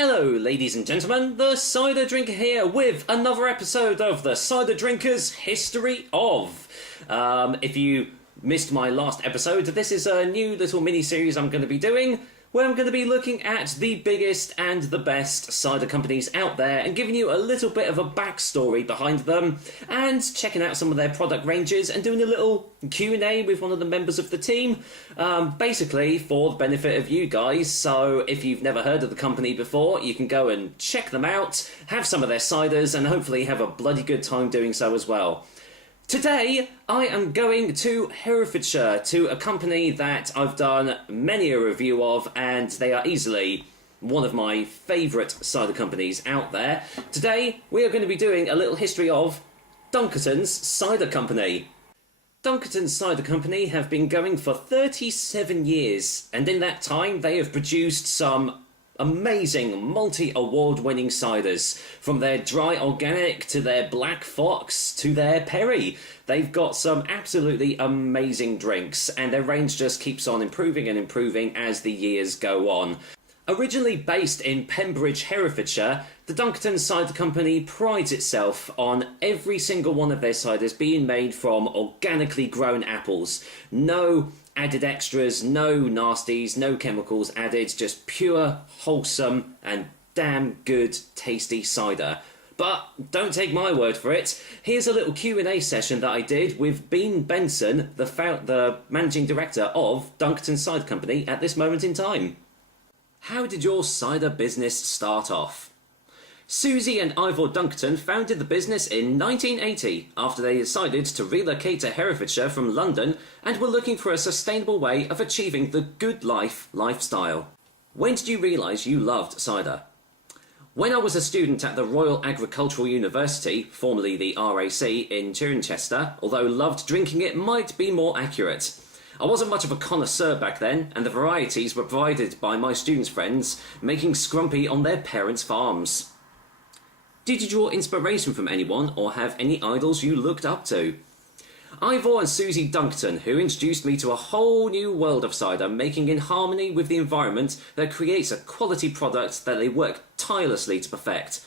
Hello, ladies and gentlemen, the Cider Drinker here with another episode of the Cider Drinker's History of. If you missed my last episode, this is a new little mini-series I'm going to be doing, where I'm going to be looking at the biggest and the best cider companies out there and giving you a little bit of a backstory behind them and checking out some of their product ranges and doing a little Q&A with one of the members of the team, basically for the benefit of you guys. So if you've never heard of the company before, you can go and check them out, have some of their ciders, and hopefully have a bloody good time doing so as well. Today, I am going to Herefordshire, to a company that I've done many a review of, and they are easily one of my favourite cider companies out there. Today, we are going to be doing a little history of Dunkertons Cider Company. Dunkertons Cider Company have been going for 37 years, and in that time they have produced some amazing multi-award-winning ciders, from their dry organic to their black fox to their perry. They've got some absolutely amazing drinks, and their range just keeps on improving and improving as the years go on. Originally based in Pembridge, Herefordshire, the Dunkertons Cider Company prides itself on every single one of their ciders being made from organically grown apples. No added extras, no nasties, no chemicals added, just pure, wholesome and damn good tasty cider. But don't take my word for it. Here's a little Q&A session that I did with Bean Benson, the managing director of Dunkertons Cider Company at this moment in time. How did your cider business start off? Susie and Ivor Dunkerton founded the business in 1980 after they decided to relocate to Herefordshire from London and were looking for a sustainable way of achieving the good life lifestyle. When did you realise you loved cider? When I was a student at the Royal Agricultural University, formerly the RAC, in Cirencester, although loved drinking it might be more accurate. I wasn't much of a connoisseur back then, and the varieties were provided by my students' friends, making scrumpy on their parents' farms. Did you draw inspiration from anyone or have any idols you looked up to? Ivor and Susie Dunkerton, who introduced me to a whole new world of cider, making in harmony with the environment that creates a quality product that they work tirelessly to perfect.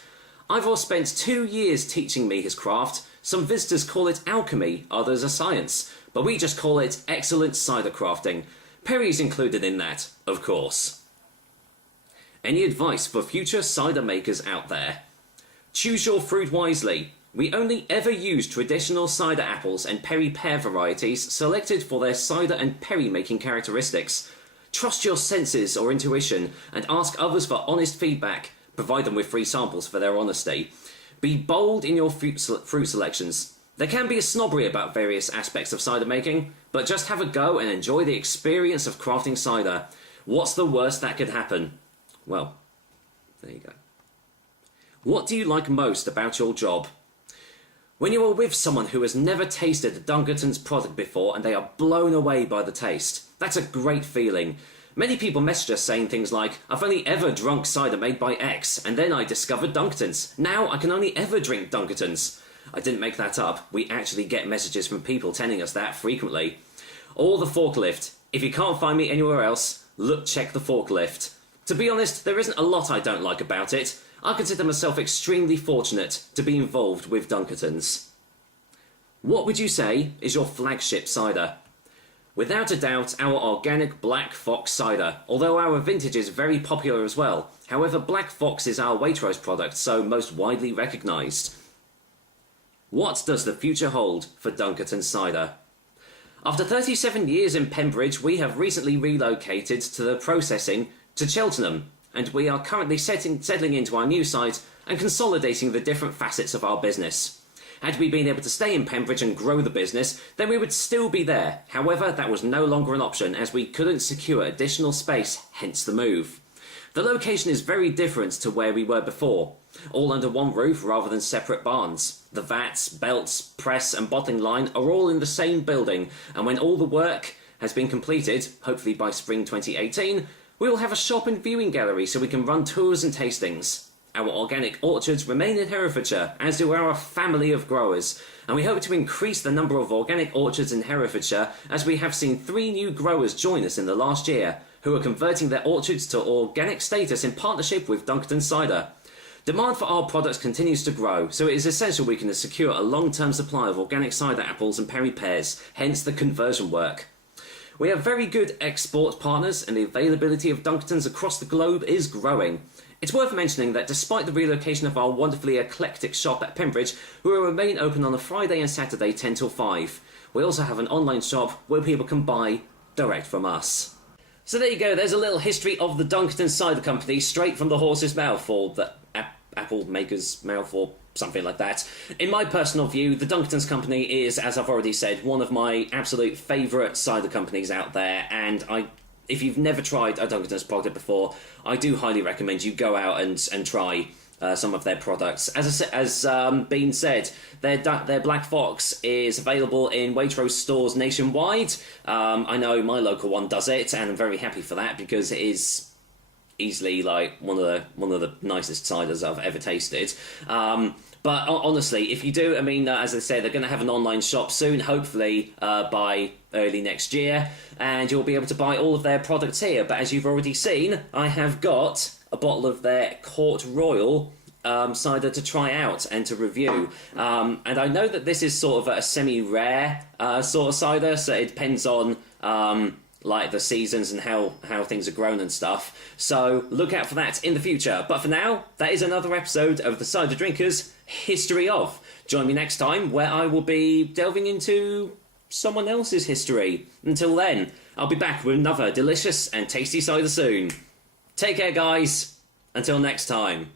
Ivor spent 2 years teaching me his craft. Some visitors call it alchemy, others a science, but we just call it excellent cider crafting. Perry's included in that, of course. Any advice for future cider makers out there? Choose your fruit wisely. We only ever use traditional cider apples and perry pear varieties selected for their cider and perry making characteristics. Trust your senses or intuition and ask others for honest feedback. Provide them with free samples for their honesty. Be bold in your fruit selections. There can be a snobbery about various aspects of cider making, but just have a go and enjoy the experience of crafting cider. What's the worst that could happen? Well, there you go. What do you like most about your job? When you are with someone who has never tasted a Dunkertons product before and they are blown away by the taste, that's a great feeling. Many people message us saying things like, I've only ever drunk cider made by X, and then I discovered Dunkertons. Now I can only ever drink Dunkertons. I didn't make that up. We actually get messages from people telling us that frequently. Or the forklift. If you can't find me anywhere else, check the forklift. To be honest, there isn't a lot I don't like about it. I consider myself extremely fortunate to be involved with Dunkertons. What would you say is your flagship cider? Without a doubt, our organic Black Fox cider, although our vintage is very popular as well. However, Black Fox is our Waitrose product, so most widely recognised. What does the future hold for Dunkertons cider? After 37 years in Pembridge, we have recently relocated to the processing to Cheltenham, and we are currently settling into our new site and consolidating the different facets of our business. Had we been able to stay in Pembridge and grow the business, then we would still be there. However, that was no longer an option as we couldn't secure additional space, hence the move. The location is very different to where we were before, all under one roof rather than separate barns. The vats, belts, press and bottling line are all in the same building, and when all the work has been completed, hopefully by spring 2018, we will have a shop and viewing gallery so we can run tours and tastings. Our organic orchards remain in Herefordshire, as do our family of growers, and we hope to increase the number of organic orchards in Herefordshire as we have seen 3 new growers join us in the last year. who are converting their orchards to organic status in partnership with Dunkertons Cider. Demand for our products continues to grow, so it is essential we can secure a long-term supply of organic cider apples and perry pears, hence the conversion work. We have very good export partners, and the availability of Dunkertons across the globe is growing. It's worth mentioning that despite the relocation of our wonderfully eclectic shop at Pembridge, we will remain open on a Friday and Saturday 10 till 5. We also have an online shop where people can buy direct from us. So there you go, there's a little history of the Dunkertons Cider Company straight from the horse's mouth, or the apple maker's mouth, or something like that. In my personal view, the Dunkertons Company is, as I've already said, one of my absolute favourite cider companies out there, and if you've never tried a Dunkertons product before, I do highly recommend you go out and try some of their products. As Bean said, their Black Fox is available in Waitrose stores nationwide. I know my local one does it, and I'm very happy for that because it is easily like one of the nicest ciders I've ever tasted. But honestly, if you do, I mean, as I say, they're going to have an online shop soon, hopefully by early next year, and you'll be able to buy all of their products here. But as you've already seen, I have got a bottle of their Court Royal cider to try out and to review. And I know that this is sort of a semi-rare sort of cider, so it depends on like the seasons and how things are grown and stuff. So look out for that in the future. But for now, that is another episode of the Cider Drinkers History of. Join me next time where I will be delving into someone else's history. Until then, I'll be back with another delicious and tasty cider soon. Take care, guys. Until next time.